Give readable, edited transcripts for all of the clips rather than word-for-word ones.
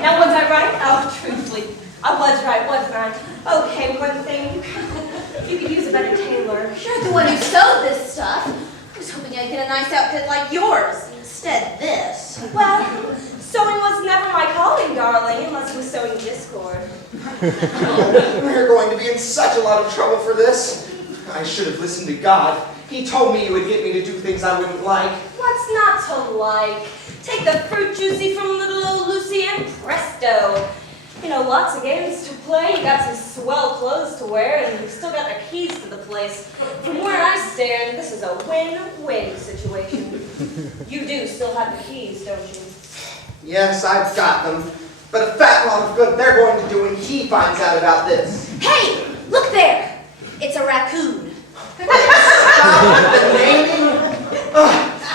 Now was I right? Oh, truthfully, I was right, wasn't I? Okay, one thing. You could use a better tailor. You're the one who sewed this stuff. I was hoping I'd get a nice outfit like yours. Instead, this. Well, sewing was never my calling, darling, unless it was sewing discord. We're going to be in such a lot of trouble for this. I should have listened to God. He told me he would get me to do things I wouldn't like. What's not to like? Take the fruit juicy from little old Lucy and presto. You know, lots of games to play, you got some swell clothes to wear, and you've still got the keys to the place. From where I stand, this is a win-win situation. You do still have the keys, don't you? Yes, I've got them. But a fat lot of good they're going to do when he finds out about this. Hey, look there. It's a raccoon. Stop the naming.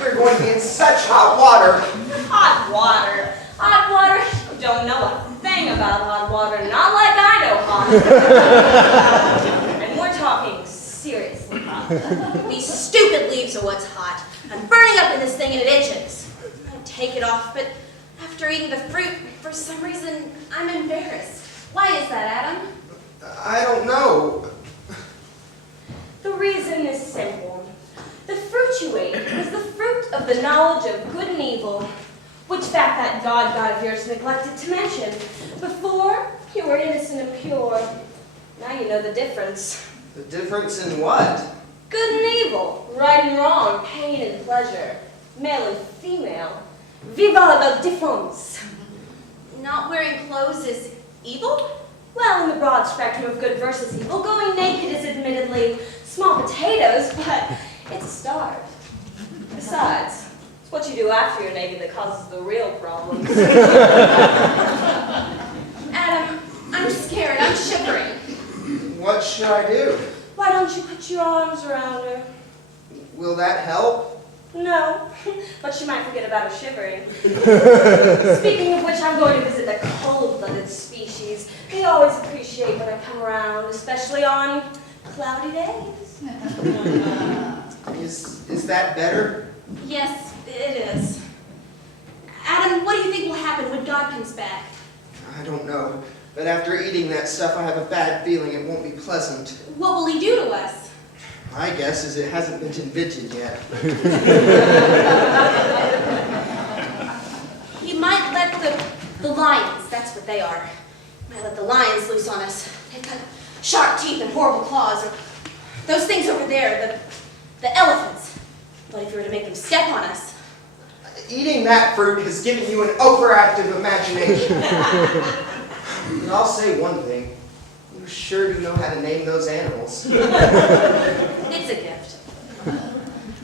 We're going to be in such hot water. Hot water. Hot water? You don't know a thing about hot water. Not like I know hot water. And we're talking seriously hot. These stupid leaves are what's hot. I'm burning up in this thing and it itches. I take it off, but after eating the fruit, for some reason, I'm embarrassed. Why is that, Adam? I don't know. The reason is simple. The fruit you ate was the fruit of the knowledge of good and evil, which fact that God of yours neglected to mention. Before, you were innocent and pure. Now you know the difference. The difference in what? Good and evil, right and wrong, pain and pleasure, male and female. Viva la différence! Not wearing clothes is evil? Well, in the broad spectrum of good versus evil, going naked is admittedly small potatoes, but it's a start. Besides, it's what you do after you're naked that causes the real problems. Adam, I'm scared. I'm shivering. What should I do? Why don't you put your arms around her? Will that help? No, but she might forget about her shivering. Speaking of which, I'm going to visit the cold-blooded species. They always appreciate when I come around, especially on cloudy days. Is that better? Yes, it is. Adam, what do you think will happen when God comes back? I don't know. But after eating that stuff, I have a bad feeling it won't be pleasant. What will he do to us? My guess is it hasn't been invented yet. He might let the lions, that's what they are. He might let the lions loose on us. They've got sharp teeth and horrible claws. Or those things over there, the elephants. What if you were to make them step on us? Eating that fruit has given you an overactive imagination. But I'll say one thing. You sure do know how to name those animals. It's a gift.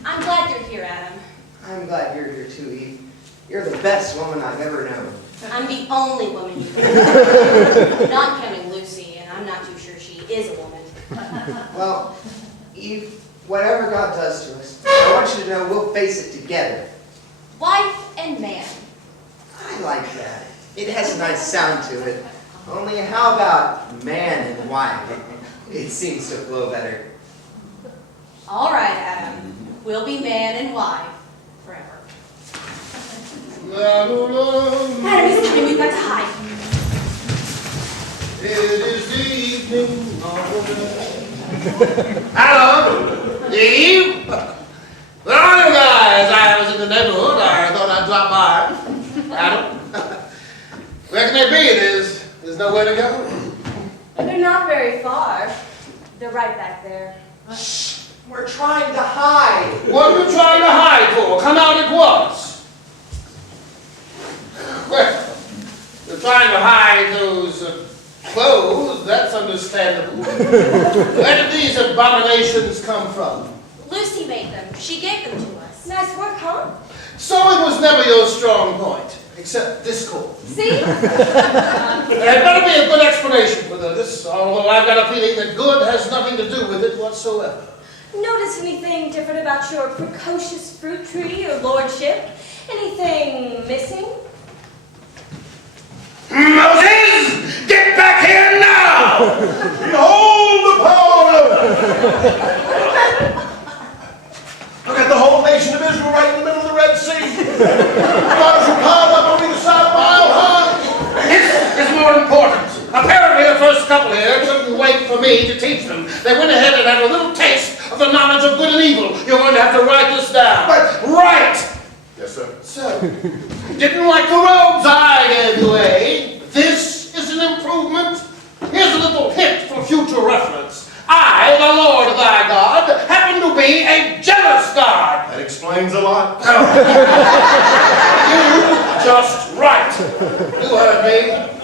I'm glad you're here, Adam. I'm glad you're here too, Eve. You're the best woman I've ever known. I'm the only woman you know. Not counting Lucy, and I'm not too sure she is a woman. Well, Eve, whatever God does to us, I want you to know we'll face it together. Wife and man. I like that. It has a nice sound to it. Only how about man and wife? It seems to flow better. All right, Adam. We'll be man and wife forever. Adam, he's coming. We've got to hide. It is the evening Adam, Eve, where are you guys? I was in the neighborhood. I thought I'd drop by. Adam, where can they be? There's nowhere to go. They're not very far. They're right back there. Shh! We're trying to hide. What are you trying to hide for? Come out at once. Well, you're trying to hide those clothes. That's understandable. Where did these abominations come from? Lucy made them. She gave them to us. Nice work, huh? So it was never your strong point, except discord. See? There better be a good explanation for this, although I've got a feeling that good has nothing to do with it whatsoever. Notice anything different about your precocious fruit tree, your lordship? Anything missing? Moses, get back here now! Behold the power of... Look at the whole nation of Israel right in the middle me to teach them. They went ahead and had a little taste of the knowledge of good and evil. You're going to have to write this down. But- Write! Yes, sir. So, didn't like the robes I gave you, eh? This is an improvement. Here's a little hint for future reference. I, the Lord thy God, happen to be a jealous God. That explains a lot. You just write. You heard me.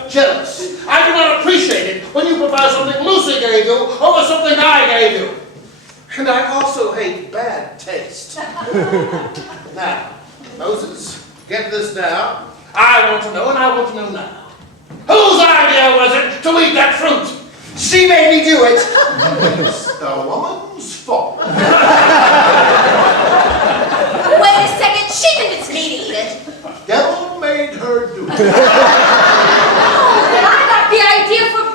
Jealous. I do not appreciate it when you prefer something Lucy gave you over something I gave you. And I also hate bad taste. Now, Moses, get this down. I want to know, and I want to know now. Whose idea was it to eat that fruit? She made me do it. It's the woman's fault. Wait a second, she convinced me to eat it. Devil made her do it. And I got the idea from...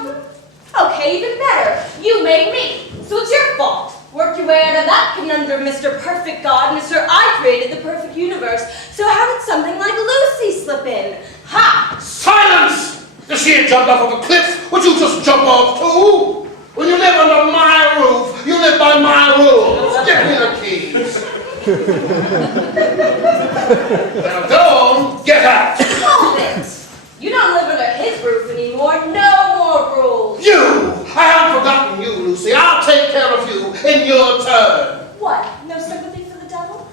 Okay, even better. You made me. So it's your fault. Work your way out of that conundrum, Mr. Perfect God, Mr. I created the perfect universe. So how did something like Lucy slip in? Ha! Silence! If she had jumped off of a cliff, would you just jump off too? When you live under my roof, you live by my rules. Give me the keys. Now go on, get out. Hold it! You don't live under his roof anymore. No more rules. You! I haven't forgotten you, Lucy. I'll take care of you in your turn. What? No sympathy for the devil?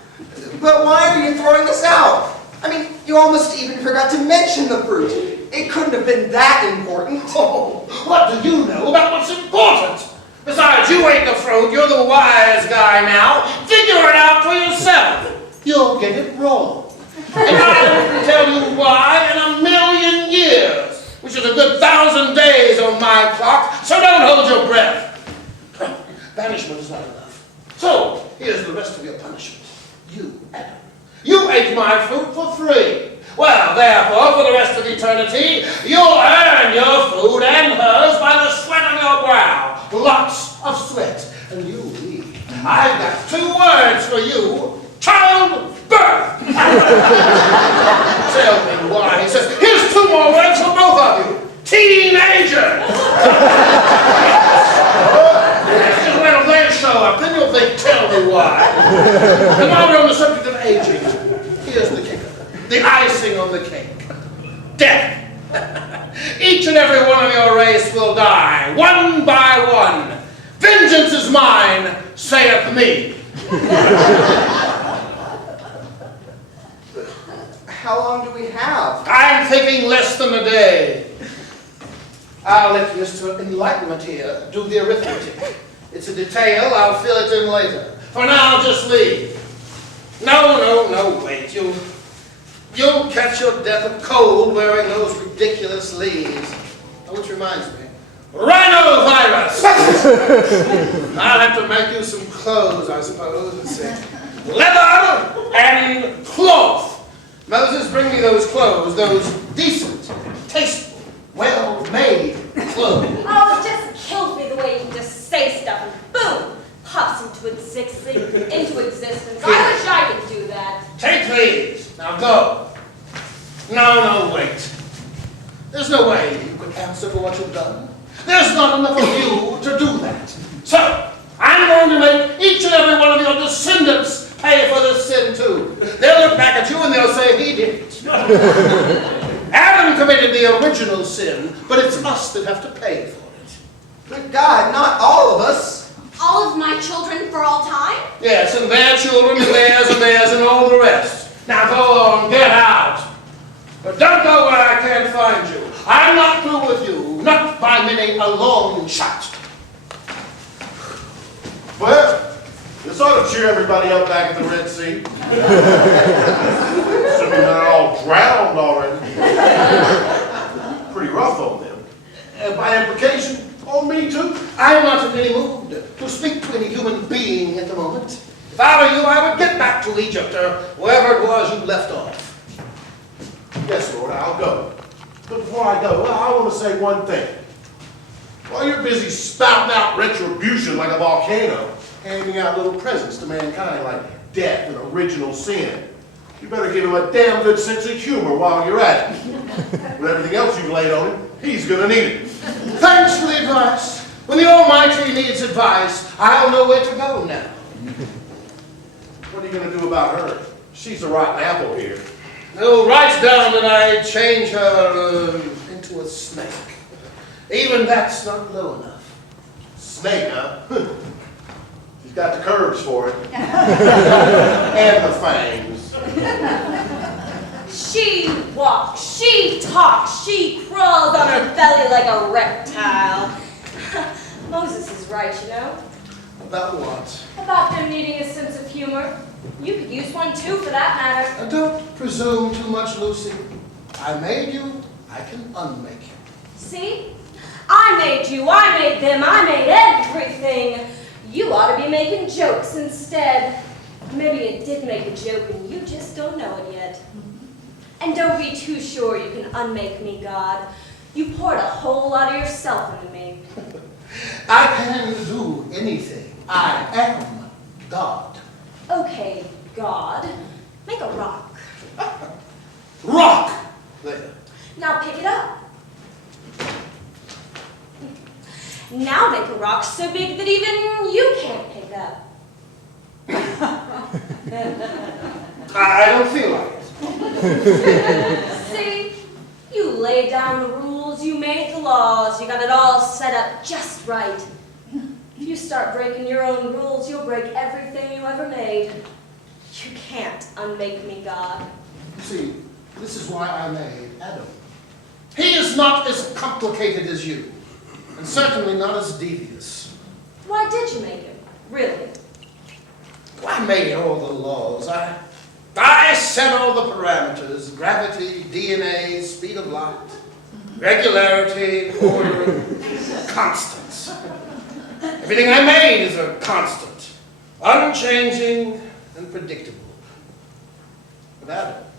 But why are you throwing this out? I mean, you almost even forgot to mention the fruit. It couldn't have been that important. Oh, what do you know about what's important? Besides, you ate the fruit. You're the wise guy now. Figure it out for yourself. You'll get it wrong. And I wouldn't tell you why in a million years, which is a good 1,000 days on my clock, so don't hold your breath. Banishment is not enough. So, here's the rest of your punishment. You, Adam, you ate my fruit for free. Well, therefore, for the rest of eternity, you'll earn your food and hers by the sweat on your brow. Lots of sweat. And you, me, I've got 2 words for you. Childbirth. Tell me why. He says, here's 2 more words for both of you. Teenager. Just wait till they show up, then you'll think, tell me why. And while we're on the subject of aging, here's the kicker. The icing on the cake. Death. Each and every one of your race will die, one by one. Vengeance is mine, saith me. How long do we have? I'm thinking less than a day. I'll let Mr. Enlightenment here do the arithmetic. It's a detail, I'll fill it in later. For now, just leave. No, wait. You'll catch your death of cold wearing those ridiculous leaves. Oh, which reminds me. Rhinovirus! I'll have to make you some clothes, I suppose. Let's see. Leather and cloth. Moses, bring me those clothes, those decent, tasteful, well-made clothes. Oh, it just kills me the way you can just say stuff and boom, pops into existence. I wish I could do that. Take these. Now go. No, wait. There's no way you could answer for what you've done. There's not enough of you to do that. So, I'm going to make each and every one of your descendants pay for this sin too. They'll look back at you and they'll say, he did it. Adam committed the original sin, but it's us that have to pay for it. Good God, not all of us. All of my children for all time? Yes, and their children, and theirs, and all the rest. Now go on, get out. But don't go where I can't find you. I'm not through with you, not by many a long shot. Well, this ought to cheer everybody up back at the Red Sea. Assuming they're all drowned already. Pretty rough on them. And by implication, on me too. I'm not in any mood to speak to any human being at the moment. If I were you, I would get back to Egypt or wherever it was you left off. Yes, Lord, I'll go. But before I go, I want to say one thing. While you're busy spouting out retribution like a volcano, handing out little presents to mankind like death and original sin, you better give him a damn good sense of humor while you're at it. With everything else you've laid on him, he's gonna need it. Thanks for the advice. When the Almighty Almighty needs advice, I'll know where to go now. What are you gonna do about her? She's a rotten apple here. No, write down that I change her into a snake. Even that's not low enough. Snake, huh? She's got the curves for it. And the fangs. She walks, she talks, she crawls on her belly like a reptile. Moses is right, you know, About what? about him needing a sense of humor. You could use one too, for that matter. Don't presume too much, Lucy. I made you, I can unmake you. See? I made you, I made them, I made everything. You ought to be making jokes instead. Maybe you did make a joke and you just don't know it yet. And don't be too sure you can unmake me, God. You poured a whole lot of yourself into me. I can do anything. I am God. Okay, God, make a rock. Rock! There. Now pick it up. Now make a rock so big that even you can't pick up. I don't feel like it. See? You laid down the rules, you made the laws, you got it all set up just right. If you start breaking your own rules, you'll break everything you ever made. You can't unmake me, God. See, this is why I made Adam. He is not as complicated as you, and certainly not as devious. Why did you make him? Really? I made all the laws. I set all the parameters: gravity, DNA, speed of light, regularity, order, constants. Everything I made is a constant, unchanging and predictable. But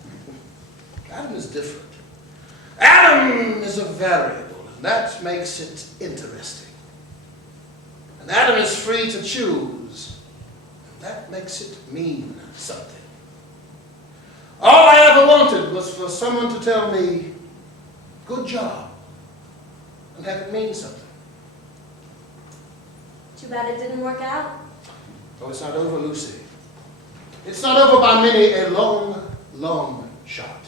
Adam is different. Adam is a variable, and that makes it interesting. And Adam is free to choose, and that makes it mean something. All I ever wanted was for someone to tell me, good job, and have it mean something. Too bad it didn't work out. Oh, it's not over, Lucy. It's not over by many a long, long shot.